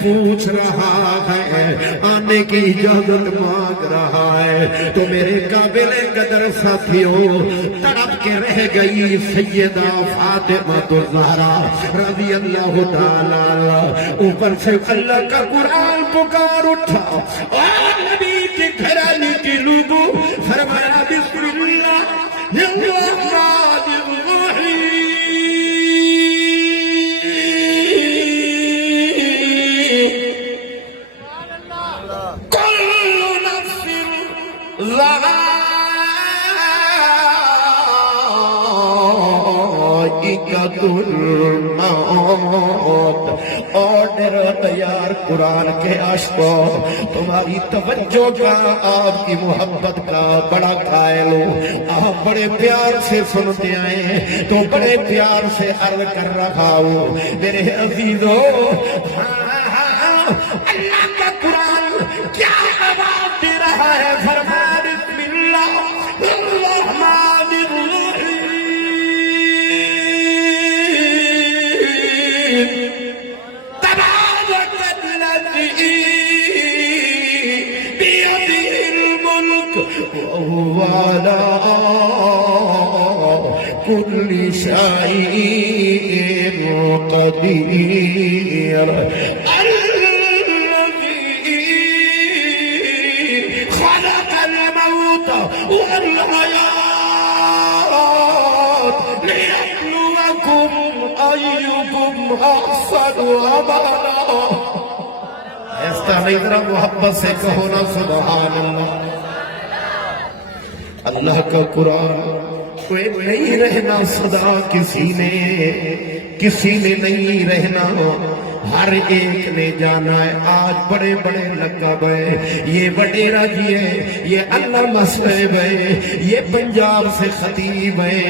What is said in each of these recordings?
پوچھ رہا ہے، آنے کی اجازت مانگ رہا ہے، تو میرے قابل قدر ساتھیوں تڑپ کے رہ گئی سیدہ فاطمہ الزہرا رضی اللہ تعالیٰ عنہا۔ اوپر سے اللہ کا قرآن پکار اٹھا اور نبی کے گھرانے کے لوگوں فرمایا بسم اللہ الرحمن الرحیم، کل نفس ذائقۃ الموت۔ اور یار قرآن کے عاشقوں، تمہاری توجہ کا، آپ کی محبت کا بڑا قائل ہوں، آپ بڑے پیار سے سنتے آئے تو بڑے پیار سے عرض کر رہا ہوں میرے عزیزوں، اللہ کا قرآن کیا آواز دے رہا ہے، فرمایا بسم اللہ الرحمن الرحیم، تبارک الذی بیدہ الملک وہو علی کل شیء قدیر، لِيَبْلُوَكُمْ أَيُّكُمْ أَحْسَنُ عَمَلًا۔ ایسا نہیں، ذرا محبت سے کہو نا سبحان اللہ۔ اللہ کا قرآن کوئی نہیں رہنا صدا کسی نے نہیں رہنا، ہر ایک نے جانا ہے۔ آج بڑے بڑے لقب ہیں، یہ وڈیرا جی ہے، یہ علامہ صاحب ہے، یہ پنجاب سے خطیب ہے،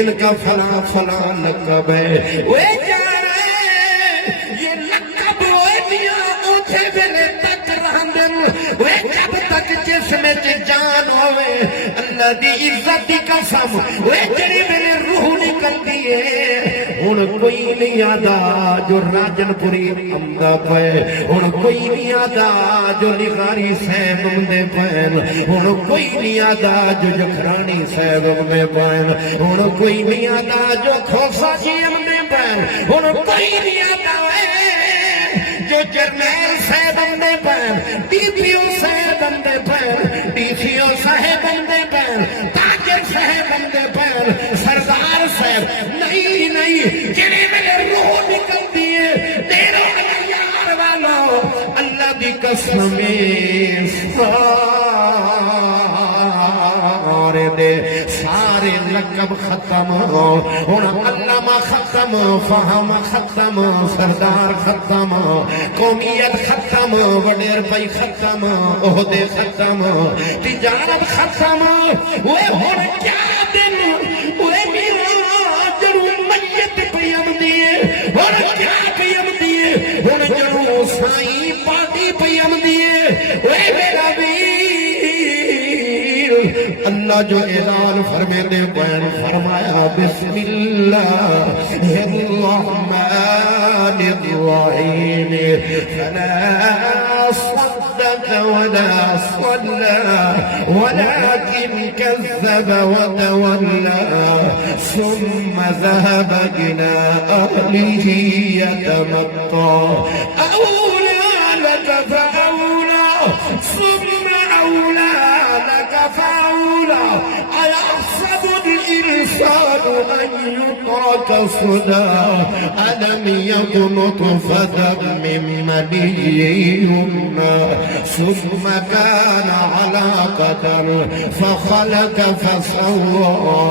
ان کا فلاں فلاں لقب ہے، وہ کیا ہے یہ لقب وہ دیا اوچھے بلے تک رہندن، وہ جب تک جسم جان ہوئے اللہ دی عزت دی قسم، وہ جڑی میرے روح نکلتی ہے۔ ہن کوئی نہیں آدھا جو راجن پوری امدہ پہ، ہن کوئی نہیں آدھا جو نگاری صاحب امدے پہن، ہن کوئی نہیں آدھا جو جکرانی صاحب امدے پہن، ہن کوئی نہیں آدھا جو کھوسا جی امدے پہن، ہن کوئی نہیں آدھا جو جرنیل صاحب امدے پہن، ڈی پی او صاحب امدے پہن، ڈی سی او صاحب امدے پہن، تاجر صاحب امدے پہن، سردار صاحب نہیں، جنہیں میرے روح نکلتی ہے تیروں یار والا اللہ دی قسم سارے لقب ختم ہو، علامہ ختم، فہم ختم، سردار ختم، قومیت ختم، وڈیر پائی ختم، عہدے ختم، تجارت ختم، وہ ہن کیا دن وہ میرا جڑوں میت پیم دیے، ہن کیا پیم دیے، ہن جڑوں سائیں پارٹی پیم دیے، وہ میرا اللہ جو اعلان فرمیندے بیان فرمایا بسم اللہ الرحمن الرحیم، فلا صدق ولا صلى ولكن كذب وتولى ثم ذهب إلى أهله يتمطى، أولى لك فأولى ثم أولى لك فأولى، أيحسب الإنسان أن يترك سدى، ألم يكن نطفة من مني يمنى ثم كان علقة فخلق فسوى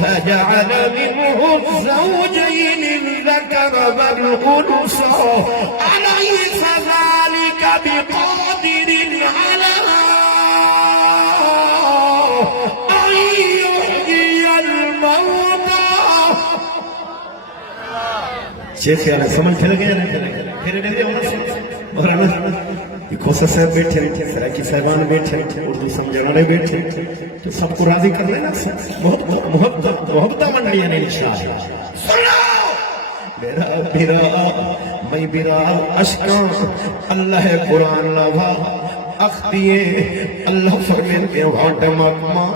فجعل منه الزوجين الذكر والأنثى، أليس ذلك بقادر على أن يحيي الموتى؟ شیخ یار سمجھ پھر گیا نا، پھر نہیں ہونا مولانا یہ کھوسا صاحب بیٹھے، سراکی صاحبان بیٹھے، اردو سمجھنے والے بیٹھے، تو سب کو راضی کر لینا، محبتہ منڈی ہے انشاءاللہ۔ سنو میرا میں برال اشکاں اللہ قرآن لوا اخدیے اللہ فرمین کے وانٹ مکمہ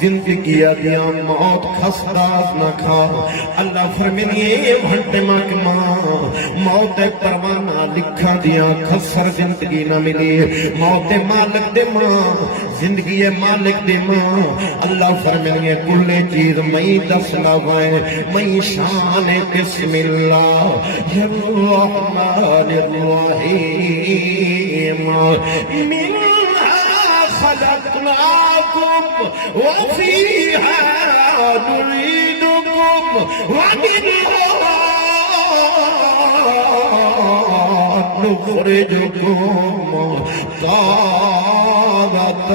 زندگی دیا موت خسداز نہ کھا اللہ فرمین یہ وانٹ مکمہ موت پروانہ لکھا دیا خسر زندگی نہ ملی موت مالک دے ماں زندگی مالک دے ماں اللہ فرمین یہ کل چیز میں دس لوائے میں شان بسم اللہ الرحمن الرحیم منها خلقناكم وفيها نعيدكم ومنها نخرجكم تارة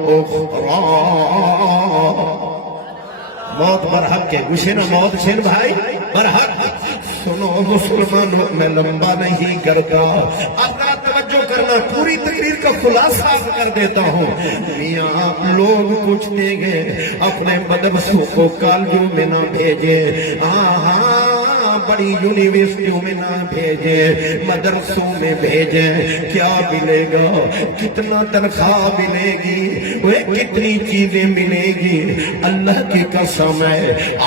أخرى موت برحق کے گوشے نا موت چھن بھائی برحق سنو مسلمانوں میں لمبا نہیں کرتا اپنا توجہ کرنا پوری تقریر کا خلاصہ کر دیتا ہوں میاں لوگ پوچھتے گئے اپنے مدرسوں کو کالجوں میں نہ بھیجے بڑی یونیورسٹیوں میں نہ بھیجے مدرسوں میں بھیجے کیا ملے گا کتنا تنخواہ ملے گی وہ کتنی چیزیں ملے گی اللہ کی قسم ہے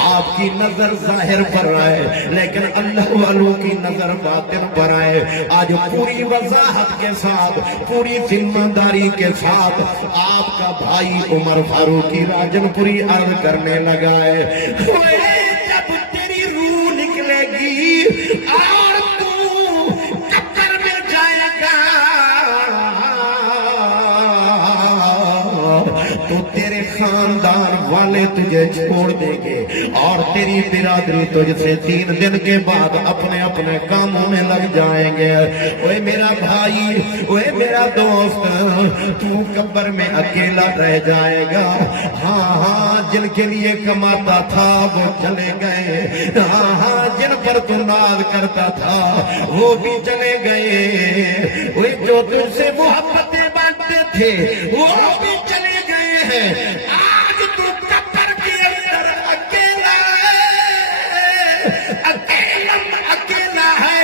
آپ کی نظر ظاہر پر آئے لیکن اللہ والوں کی نظر باطن پر آئے آج پوری وضاحت کے ساتھ پوری ذمہ داری کے ساتھ آپ کا بھائی عمر فاروقی راجن پوری عرض کرنے لگا ہے جب تیری روح نکلے گی اور تو قبر میں جائے گا تو تیرے خاندان والے تجھے چھوڑ دیں گے اور تیری برادری تجھ سے 3 دن کے بعد اپنے اپنے کاموں میں لگ جائیں گے اوے میرا بھائی اوے میرا دوست تو قبر میں اکیلا رہ جائے گا ہاں جن کے لیے کماتا تھا وہ چلے گئے ہاں جن پر تو ناز کرتا تھا وہ بھی چلے گئے اوے جو تم سے محبتیں بانٹتے تھے وہ بھی چلے گئے ہیں آج تو قبر کے اندر اکیلا ہے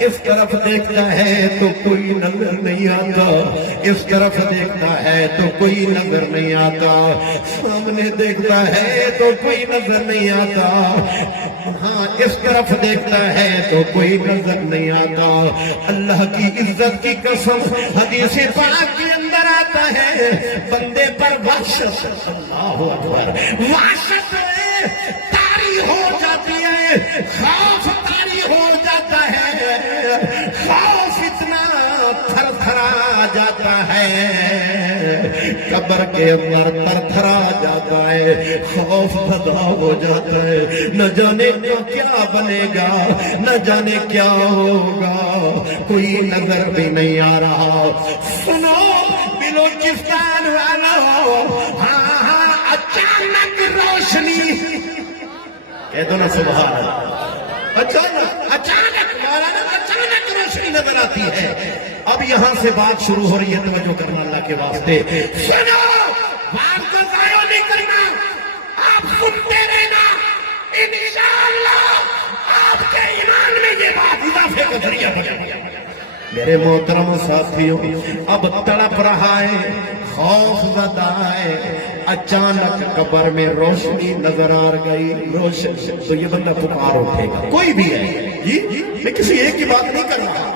اس طرف دیکھتا ہے تو کوئی نظر نہیں آتا اس طرف دیکھتا ہے تو کوئی نظر نہیں آتا سامنے دیکھتا ہے تو کوئی نظر نہیں آتا ہاں اس طرف دیکھتا ہے تو کوئی نظر نہیں آتا اللہ کی عزت کی قسم حدیث پاک کے اندر آتا ہے بندے پر وحشت اللہ اکبر وحشت طاری ہو جاتی ہے خوف طاری ہو جاتا ہے خوف اتنا تھر تھرا جاتا ہے قبر کے اندر تھر تھرا جاتا ہے خوف زدہ ہو جاتا ہے نہ جانے کیا بنے گا نہ جانے کیا ہوگا کوئی نظر بھی نہیں آ رہا سنو بلوچستان والوں ہاں اچانک روشنی کہہ دو نا سبحان اللہ اچانک روشنی نظر آتی ہے اب یہاں سے بات شروع ہو رہی ہے توجہ کرنا اللہ کے واسطے سنو بات کو ضائع نہیں کرنا آپ سنتے رہنا انشاءاللہ آپ کے ایمان میں یہ بات اضافے کا ذریعہ بنے گا میرے محترم ساتھیوں اب تڑپ رہا ہے خوف زدہ ہے اچانک قبر میں روشنی نظر آ گئی روشن تو یہ بندہ پکار اٹھے گا کوئی بھی ہے جی میں کسی ایک کی بات نہیں کر رہا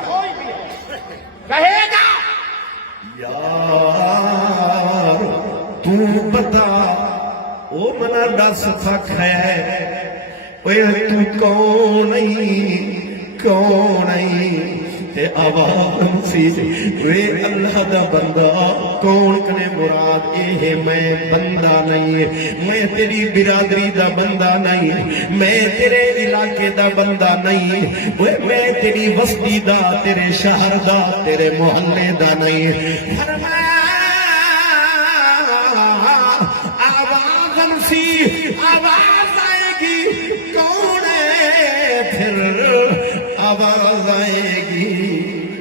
کہے گا یار تو بتا او منا دس تھک ہے اوے تو کون تے آواز سی وے اللہ دا بندہ کون کنے مراد اے میں بندہ نہیں میں تیری برادری دا بندہ نہیں میں تیرے علاقے دا بندہ نہیں میں تیری بستی دا تیرے شہر دا تیرے محلے دا نہیں آواز سی آواز آئے گی کون ہے پھر آواز آئے گی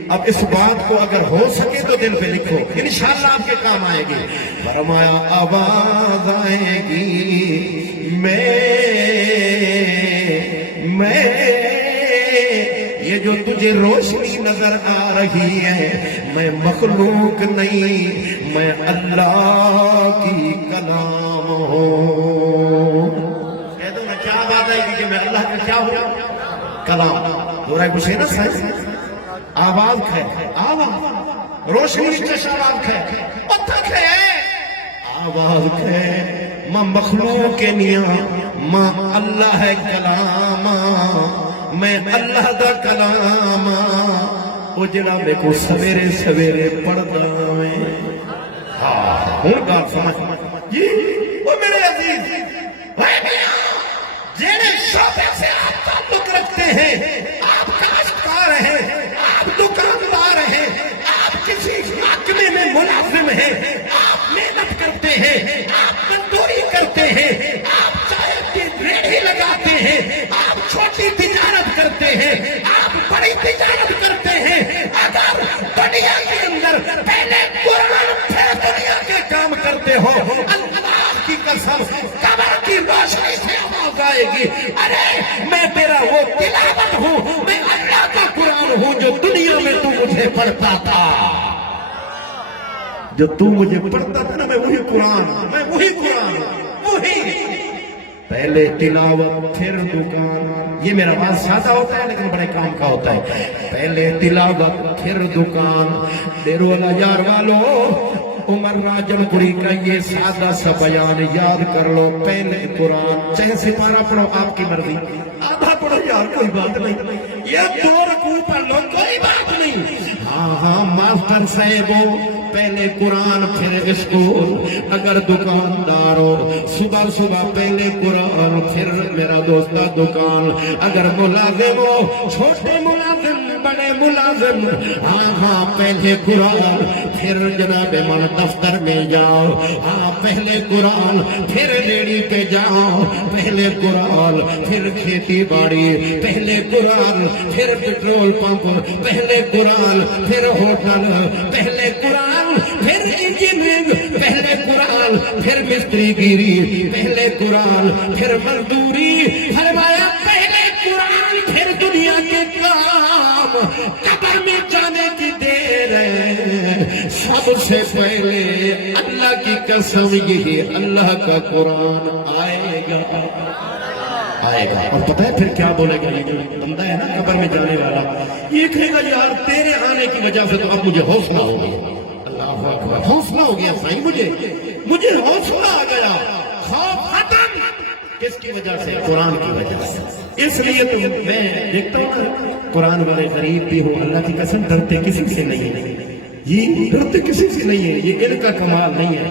اب اس بات کو اگر ہو سکے تو دل پہ لکھو انشاءاللہ آپ کے کام آئے گی فرمایا آواز آئے گی میں یہ جو تجھے روشنی نظر آ رہی ہے میں مخلوق نہیں میں اللہ کی کلام ہوں. کہہ دو نا کیا بات ہے کہ میں اللہ کا کیا ہوں کلام. دورہ کچھ نا سائز آواز کھائے آواز روشنی چشم آواز کھائے اتھا کھائے آواز کھائے ماں مخلوق کے نیا ماں اللہ ہے کلام میں اللہ دا کلام وہ جڑا میں کو سویرے سویرے پڑھدا میں ہوں گا سمجھ یہ وہ میرے عزیز جیڑے شعبے سے آپ تعلق رکھتے ہیں آپ کاشتکار ہیں آپ دکاندار ہیں آپ کسی محکمے میں ملازم ہیں آپ محنت کرتے ہیں آپ مزدوری کرتے ہیں آپ چائے کی ریڑھی لگاتے ہیں آپ چھوٹی تجارت کرتے ہیں آپ بڑی تجارت کرتے ہیں اگر دنیا کے اندر پہلے قرآن پھر دنیا کے کام کرتے ہو اللہ کی قسم قبر کی روشنی سے آواز آئے گی ارے میں تیرا وہ تلاوت ہوں میں اللہ کا قرآن ہوں جو دنیا میں تو مجھے پڑھتا تھا جو تو مجھے پڑھتا تھا نا میں وہی قرآن میں وہی قرآن وہی پہلے تلاوت پھر دکان. یہ میرا بات سادہ ہوتا ہے لیکن بڑے کام کا ہوتا ہے. پہلے تلاوت پھر دکان. ڈیرو اللہ یار والو عمر راجن پوری کا یہ سادہ سا بیان یاد کر لو. پہلے قرآن چاہے سپارہ پڑھو آپ کی مرضی آدھا پڑھو یار کوئی بات نہیں یہ 2 رکوع پڑھ لو کوئی بات نہیں. ہاں ماسٹر صاحبو پہلے قرآن پھر اسکول. اگر دکاندار ہو صبح صبح پہلے قرآن پھر میرا دوستہ دکان. اگر ملازم ہو چھوٹے ملازم بڑے ملازم ہاں پہلے قرآن پھر جناب من دفتر میں جاؤ. ہاں پہلے قرآن پھر ریڑھی پہ جاؤ. پہلے قرآن پھر کھیتی باڑی. پہلے قرآن پھر پیٹرول پمپ. پہلے قرآن پھر ہوٹل. پہلے قرآن پھر انجینئرنگ. پہلے قرآن پھر مستری گیری. پہلے قرآن پھر مزدوری. فرمایا پہلے قرآن پھر دنیا کے کام. قبر میں جانے کی دیر ہے سب سے پہلے اللہ کی قسم یہی اللہ کا قرآن آئے گا آئے گا. اور پتہ ہے پھر کیا بولے گا یہ جو بندہ ہے نا قبر میں جانے والا یہ کہے گا یار تیرے آنے کی وجہ سے تو اب مجھے حوصلہ ہو گیا. اللہ اکبر حوصلہ ہو گیا صحیح مجھے حوصلہ آ گیا. خوف ختم کس کی وجہ سے قرآن کی وجہ سے. اس لیے تو میں دیکھتا ہوں قرآن والے غریب بھی ہوں اللہ کی قسم ڈرتے کسی سے نہیں ہے. یہ ڈرتے کسی سے نہیں ہے. یہ علم کا کمال نہیں ہے.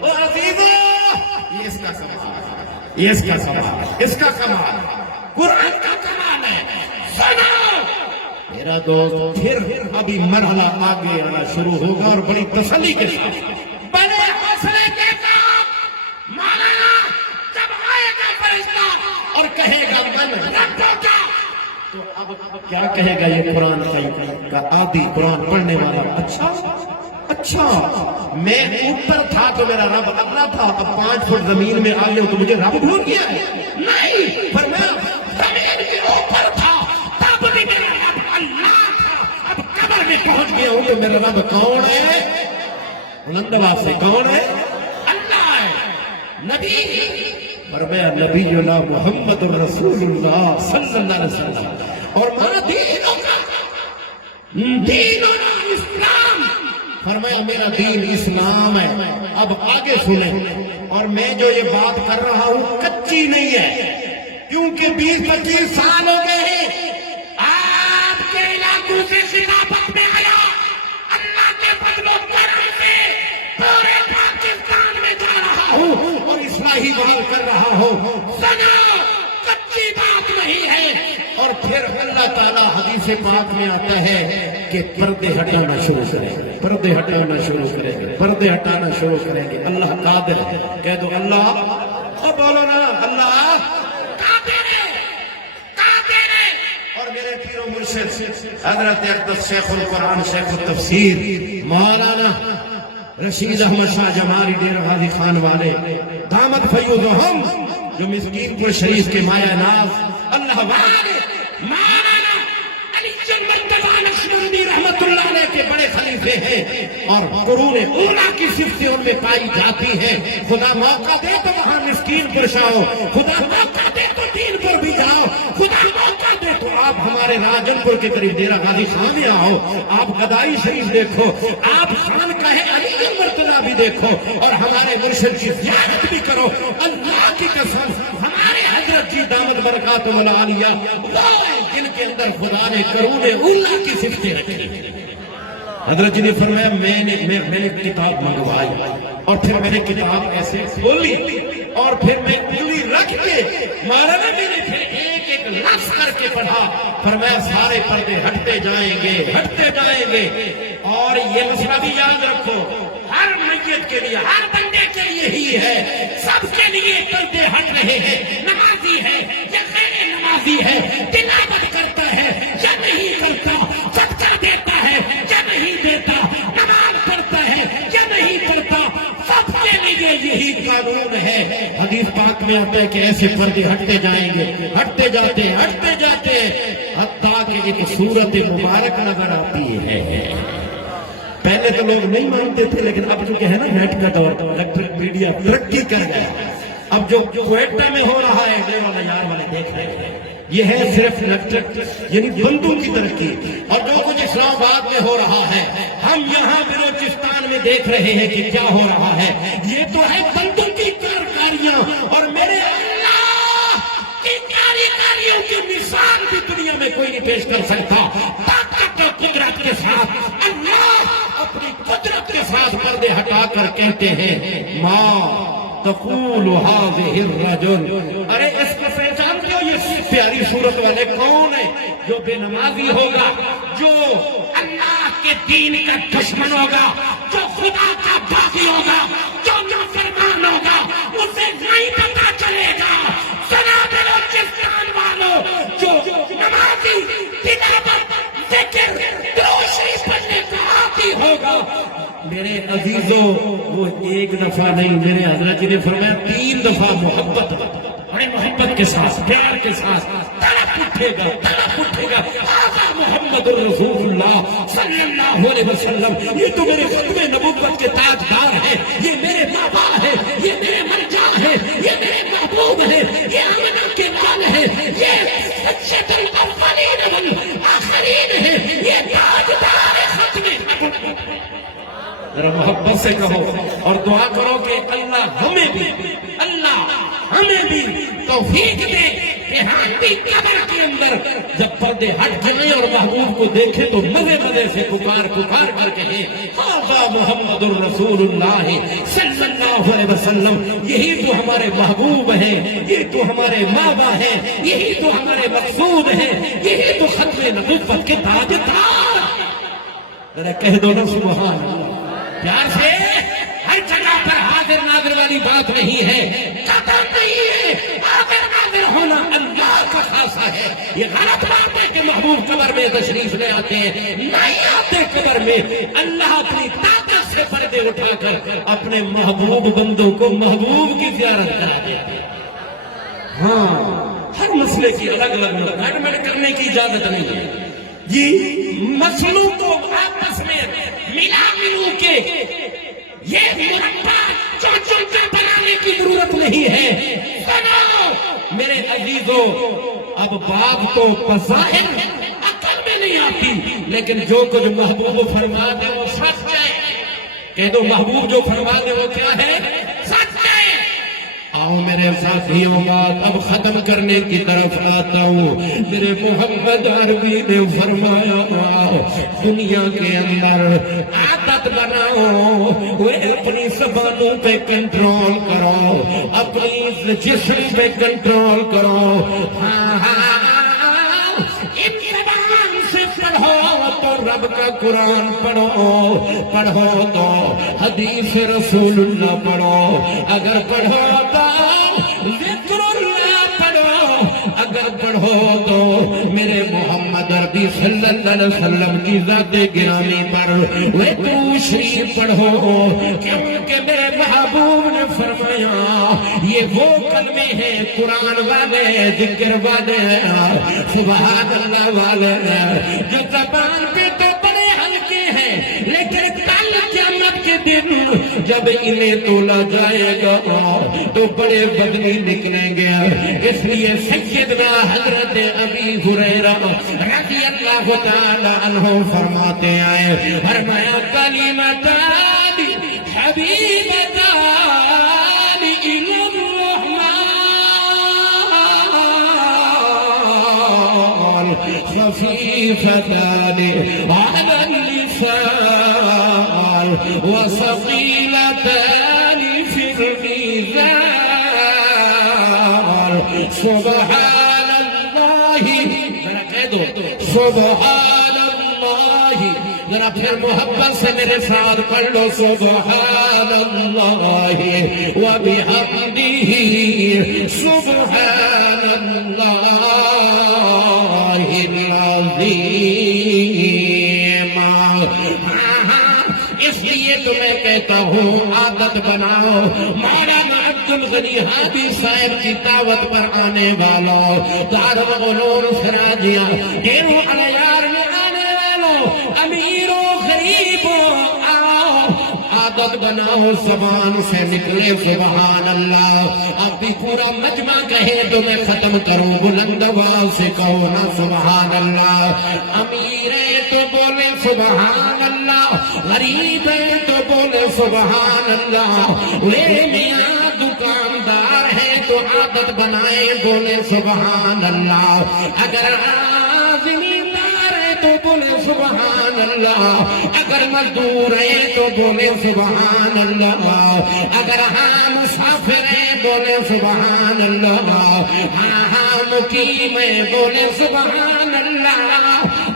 اور عزیزو یہ اس کا کمال یہ اس کا کمال اس کا کمال قرآن کا کمال ہے. سنو میرا دوست پھر ابھی مرحلہ آگے آنا شروع ہوگا اور بڑی تسلی کے ساتھ بڑے حوصلے کے ساتھ مولانا جب آئے گا فرشتہ اور کہے گا من ربوں کا تو اب کیا کہے گا یہ قرآن کا عادی قرآن پڑھنے والا اچھا میں اوپر تھا تو میرا رب اللہ تھا اب 5 فٹ زمین میں آ گیا تو مجھے رب بھول گیا ہے. نہیں پر میں زمین کے اوپر تھا تب بھی میرا رب اللہ تھا. اب قبر میں پہنچ گیا ہوں تو میرا رب کون ہے بلندوا سے کون ہے اللہ ہے. نبی فرمایا نبینا محمد رسول اللہ صلی اللہ علیہ وسلم اور مانا دیننا اسلام. فرمایا میرا دین اسلام ہے. اب آگے سنیں اور میں جو یہ بات کر رہا ہوں کچی نہیں ہے کیونکہ 20-25 سال ہو گئے ہیں آپ کے علاقوں سے خلافت میں آیا. اللہ کے فضل و کرم سے پورے پاکستان میں جا رہا ہوں اور اصلاحی بات کر رہا ہوں. سنو کچی بات نہیں ہے. اور پھر اللہ تعالیٰ حدیث پاک میں آتا ہے کہ پردے ہٹانا شروع کریں گے. پردے ہٹانا شروع کریں گے. پردے ہٹانا شروع کریں گے. اللہ قادر ہے. کہہ دو اللہ اور بولو نا اللہ قادر ہے قادر ہے. اور میرے پیر و مرشد حضرت اقدس شیخ القرآن شیخ التفسیر مولانا رشید احمد شاہ جمالی ڈیرہ غازی خان والے دامت فیوزہم جو مسکین پور شریف کے مایا ناز اللہ والے مولانا علی رکھے ہیں اور قرون اولا کی صفتیں ان میں پائی جاتی ہے. خدا موقع دے تو وہاں مسکین پر شاؤ, خدا موقع دے تو دین پر بھی جاؤ, خدا موقع دے تو آپ ہمارے راجن پور کے قریب ڈیرہ غازی خان میں آؤ, آپ گدائی شریف دیکھو, آپ خان کہے علی مرتضیٰ بھی دیکھو اور ہمارے مرشد کی زیارت بھی کرو. اللہ کی قسم ہمارے حضرت جی دامت برکاتہ العالیہ وہ ہیں جن کے اندر خدا نے قرون اولا کی صفتیں رکھی. حضرت جی نے فرمایا میں نے کتاب منگوائی اور پھر میں نے کتاب ایسے کھولی اور پھر میں کھلی رکھ کے مولانا میں نے پھر ایک ایک لفظ کر کے پڑھا. فرمایا سارے پردے ہٹتے جائیں گے. اور یہ مسئلہ بھی یاد رکھو, ہر میت کے لیے, ہر بندے کے لیے ہی ہے, سب کے لیے پردے ہٹ رہے ہیں. نمازی ہے یا غیر نمازی ہے, تلاوت کرتا ہے یا نہیں کرتا, صدقہ دیتا ہے یا نہیں دیتا, نماز پڑھتا ہے یا نہیں پڑھتا, سب کے لیے یہی قانون ہے. حدیث پاک میں ہوتا ہے کہ ایسے پردے ہٹتے جائیں گے, ہٹتے جاتے حتیٰ کہ ایک صورت مبارک نظر آتی ہے. پہلے تو لوگ نہیں مانتے تھے, لیکن اب جو کہ ہے نا نیٹ کا دور, الیکٹرک میڈیا ترقی کر گیا. اب جو کوئٹہ میں ہو رہا ہے, ڈے والے یار والے دیکھ رہے ہیں, یہ ہے صرف الیکٹرک یعنی بندوں کی ترقی. اور جو کچھ اسلام آباد میں ہو رہا ہے, ہم یہاں بلوچستان میں دیکھ رہے ہیں کہ کیا ہو رہا ہے. یہ تو ہے بندوں کی کارکاریاں, اور میرے اللہ کی کاریوں کی مثال بھی دنیا میں کوئی نہیں پیش کر سکتا. طاقت اور قدرت کے ساتھ اللہ اپنی قدرت کے ساتھ پردے ہٹا کر کہتے ہیں ماں تقول هذه الرجل. ارے اس کو پہچانتے ہو, یہ پیاری صورت والے کون ہیں؟ جو بے نمازی ہوگا, جو اللہ کے دین کا دشمن ہوگا, جو خدا کا باغی ہوگا, جو نافرمان ہوگا, اسے نہیں پتا چلے گا. سنا بلوچستان والوں, جو نمازی تلاوت ذکر درود شریف پڑھنے کا عادی ہوگا, میرے عزیزوں وہ ایک دفعہ نہیں, میرے حضرت جی نے فرمایا 3 دفعہ محبت, بڑے محبت کے ساتھ, پیار کے ساتھ تڑپ اٹھے گا آقا محمد الرسول اللہ صلی اللہ علیہ وسلم. یہ تو میرے ختم نبوت کے تاجدار ہیں, یہ میرے بابا ہے, یہ میرے مرجع ہے, یہ میرے محبوب ہے, یہ آمنہ کے لال ہے, یہ سید الاولین والآخرین ہے, یہ تاجدار ختم نبوت. ذرا محبت سے کہو اور دعا کرو کہ اللہ ہمیں بھی توفیق دے کہ ہم بھی قبر کے اندر جب پردے ہٹ جائیں اور محبوب کو دیکھیں تو مزے سے پکار کر کہیں ھذا محمد الرسول اللہ صلی اللہ علیہ وسلم. یہی تو ہمارے محبوب ہیں, یہ تو ہمارے بابا ہیں, یہی تو ہمارے مقصود ہیں, یہی تو ختم نبوت کے تاجدار. ذرا کہہ دو نا سبحان اللہ پیار سے. ہر جگہ پر حاضر ناظر والی بات نہیں ہے, قدر نہیں ہے. حاضر ناظر ہونا اللہ کا خاصہ ہے. یہ غلط بات ہے کہ محبوب قبر میں تشریف لے آتے ہیں, نہیں آتے قبر میں. اللہ اپنی طاقت سے پردے اٹھا کر اپنے محبوب بندوں کو محبوب کی زیارت کرا دیتے ہیں. ہاں, ہر مسئلے کی الگ ایڈمٹ کرنے کی اجازت نہیں ہے جی. مسئلوں کو آپس میں ملو کے یہ مربع چون کر بنانے کی ضرورت نہیں ہے. سنو میرے عزیزوں, اب بات تو بظاہر عقل میں نہیں آتی, لیکن جو کچھ محبوب فرما دے وہ سچ ہے. کہہ دو محبوب جو فرما دے وہ کیا ہے, سچ ہے. آؤ میرے ساتھیوں, بات اب ختم کرنے کی طرف آتا ہوں. میرے محمد عربی نے فرمایا دنیا کے اندر عادت بناؤ, وہ اپنی زبانوں پہ کنٹرول کرو, اپنی جسم پہ کنٹرول کرو. ان زبان سے پڑھو تو رب کا قرآن پڑھو تو حدیث رسول اللہ پڑھو, اگر پڑھو تو ذکر اللہ پڑھو, اگر پڑھو تو میرے محمد عربی صلی اللہ علیہ وسلم کی ذات گرامی پر وہ درود شریف پڑھو, کیونکہ میرے محبوب نے فرمایا یہ وہ کلمے ہیں قرآن والے, ذکر والے, سبحان اللہ والے, جو زبان پہ تو بڑے ہلکے ہیں لیکن دن جب انہیں تولا جائے گا تو بڑے بدنی نکلیں گے. اس لیے سیدنا حضرت ابی ہریرہ رضی اللہ تعالی عنہ فرماتے ہیں، فرمایا کلمتان حبیبتان الی الرحمن خفیفتان علی اللسان وثقیلتان فی المیزان. سبحان اللہ، ذرا کہہ دو سبحان اللہ. ذرا پھر محبت سے میرے ساتھ پڑھ لو سبحان اللہ وبحمدہ سبحان اللہ العظیم. اس لیے تو میں کہتا ہوں عادت بناؤ مولانا عبدالغنی حاجی صاحب کی دعوت پر آنے والوں، دارالعلوم سراجیہ ڈیرو الیار میں آنے والوں، امیروں غریبوں آؤ، عادت بناؤ زبان سے نکلے سبحان اللہ. اب بھی پورا مجمع کہے تو میں ختم کروں، بلند آواز سے کہو نا سبحان اللہ. امیر ہے تو بولے سبحان اللہ، غریب ہے تو بولے سبحان اللہ. وہ میاں دکاندار ہے تو عادت بنائے بولے سبحان اللہ. اگر زمیندار ہے تو بولے سبحان اللہ. اگر مزدور ہے تو بولے سبحان اللہ. اگر مسافر ہے بولے سبحان اللہ. مقیم ہے بولے سبحان اللہ.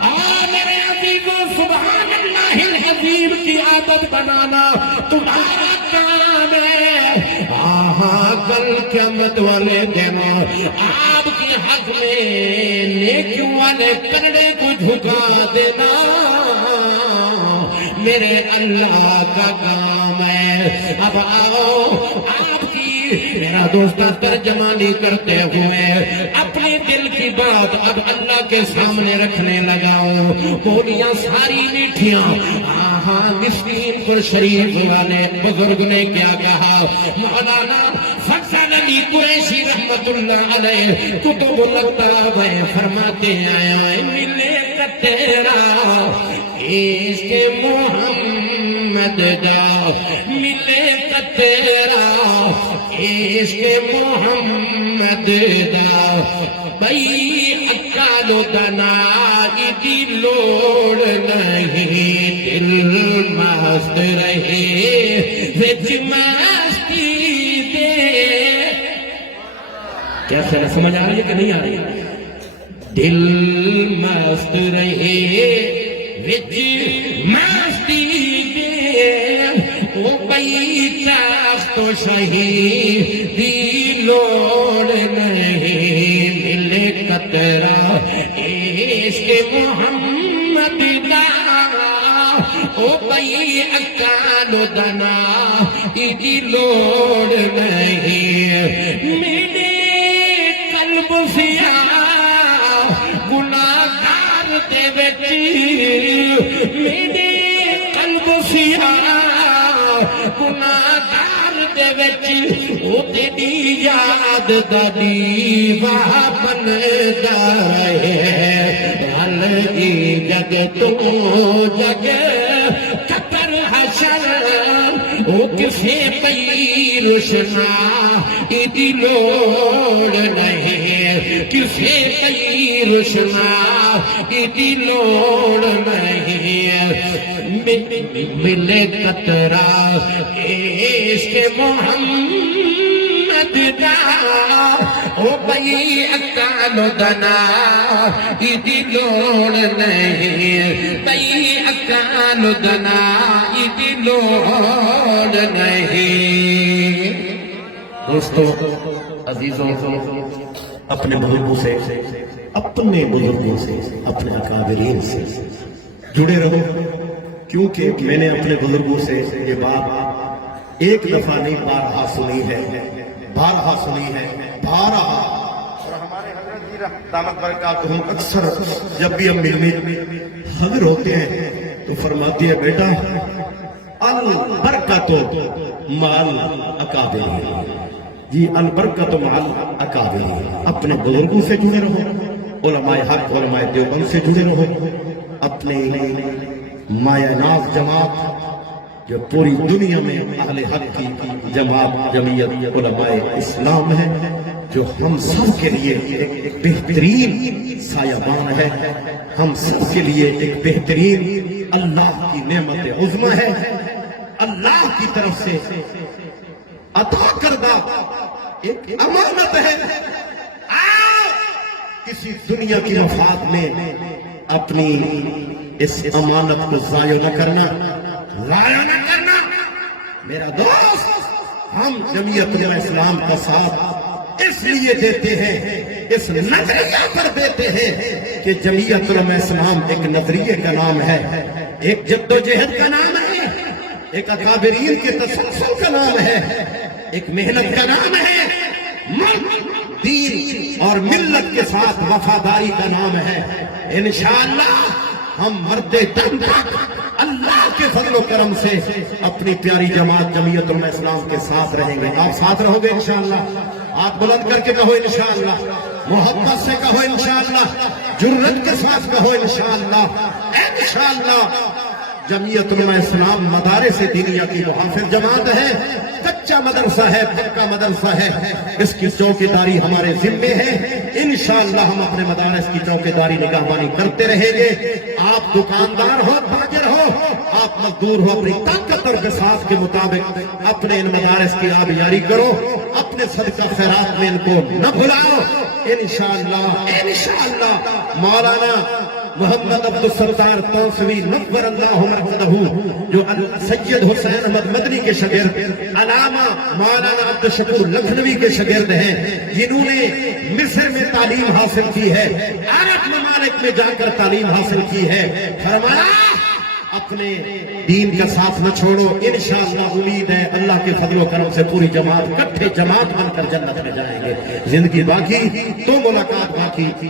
اور میرے عزیزوں سبحان اللہ العظیم کی عادت بنانا تمہارا کام ہے. کل قیامت والے دن آپ کے حق میں نیکیوں والے کرنے کو جھکا دینا میرے اللہ کا کام ہے. اب آؤ آپ کی میرا دوست ترجمانی کرتے ہوئے اپنے دل کی بات اب اللہ کے سامنے رکھنے لگاؤ. بولیاں ساری میٹھیاں مسکین پر شریف والے بزرگ نے کیا کہا. مولانا فضل علی قریشی رحمت اللہ علیہ کتب الکتاب فرماتے ہیں ملے کا تیرا عشق محمد دا، ملے کا تیرا عشق محمد دا. بھئی اکالو دنائی دی لوڑ نہیں، دل مست رہے وچ مستی دے. کیا سمجھ آ رہی ہے کہ نہیں آ رہی؟ دل مست رہے وچ مستی دے. او بھئی تخت و شہید دی لوڑ نہیں، ملے قطرہ عشق محمد دا. او بھئی اکالو دنا دی لوڑ نہیں. میرے قلب سیاہ گناہگار دے وچ، میرے قلب سیاہ گناہگار دے وچ او تیری یاد دا دیوا بندا رہے. حل دی جگ تو جگ قطر حشر او کسے پئی روشنا دی لوڑ نہیں، کسے پئی روشنا دی لوڑ نہیں. ملے قطرہ عشق محمد دا. او بھئی اکالو دنا دی لوڑ نہیں، بھئی اکالو دنا دی لوڑ نہیں. دوستو عزیزوں، اپنے بزرگوں سے، اپنے بزرگوں سے، اپنے اکابرین سے جڑے رہو، کیونکہ میں نے اپنے بزرگوں سے یہ بات ایک دفعہ نہیں بارہا سنی ہے، بارہا سنی ہے، بارہا. اور ہمارے حضرت جی دامت برکاتہم اکثر جب بھی ہم ملنے حاضر ہوتے ہیں تو فرماتی ہے بیٹا البرکت مال اکابر، جی البرکت مال اکابر، اپنے بزرگوں سے جڑے رہو، علماء حق علماء دیوبند سے جڑے رہو، اپنے مایہ ناز جماعت جو پوری دنیا میں اہل حق کی جماعت جمعیت علماء اسلام ہے، جو ہم سب کے لیے ایک بہترین سایہ ہے، ہم سب کے لیے ایک بہترین اللہ کی نعمت عظمی ہے، اللہ کی طرف سے عطا کردہ ایک امانت ہے۔ کسی دنیا کی مفاد میں اپنی اس امانت کو ضائع نہ کرنا، ضائع نہ کرنا۔ میرا دوست، ہم جمعیت علماء اسلام کا ساتھ اس لیے دیتے ہیں، اس نظریہ پر دیتے ہیں کہ جمعیت علماء اسلام ایک نظریے کا نام ہے، ایک جد و جہد کا نام ہے، ایک اکابرین کے تسلسل کا نام ہے، ایک محنت کا نام ہے، ملک دین اور ملت کے ساتھ وفاداری کا نام ہے۔ انشاءاللہ ہم مرتے دم تک اللہ کے فضل و کرم سے اپنی پیاری جماعت جمعیت علماء اسلام کے ساتھ رہیں گے۔ آپ ساتھ رہو گے انشاءاللہ؟ ہاتھ بلند کر کے کہو انشاءاللہ، محبت سے کہو انشاءاللہ، جرت کے ساتھ کہو انشاءاللہ۔ انشاءاللہ جمعیت علماء اسلام مدارس دینیہ کی محافظ جماعت ہے، کچا مدرسہ ہے، پکا مدرسہ ہے، اس کی چوکیداری ہمارے ذمے ہے۔ انشاءاللہ ہم اپنے مدارس کی چوکیداری نگہبانی کرتے رہیں گے۔ آپ دکاندار ہو، تاجر ہو، آپ مزدور ہو، اپنی طاقت اور بساط کے مطابق اپنے ان مدارس کی آبیاری کرو، اپنے صدقہ خیرات میں ان کو نہ بھلاؤ۔ انشاءاللہ مولانا محمد عبد الستار توسوی نور اللہ مرقدہ، جو سید حسین احمد مدنی کے شاگرد، علامہ مولانا عبد الشکور لکھنوی کے شاگرد ہیں، جنہوں نے مصر میں تعلیم حاصل کی ہے، عرب ممالک میں جا کر تعلیم حاصل کی ہے، فرمایا اپنے دین کا ساتھ نہ چھوڑو۔ انشاءاللہ امید ہے اللہ کے فضل و کرم سے پوری جماعت کٹھے جماعت بن کر جنت میں جائیں گے۔ زندگی باقی تو ملاقات باقی۔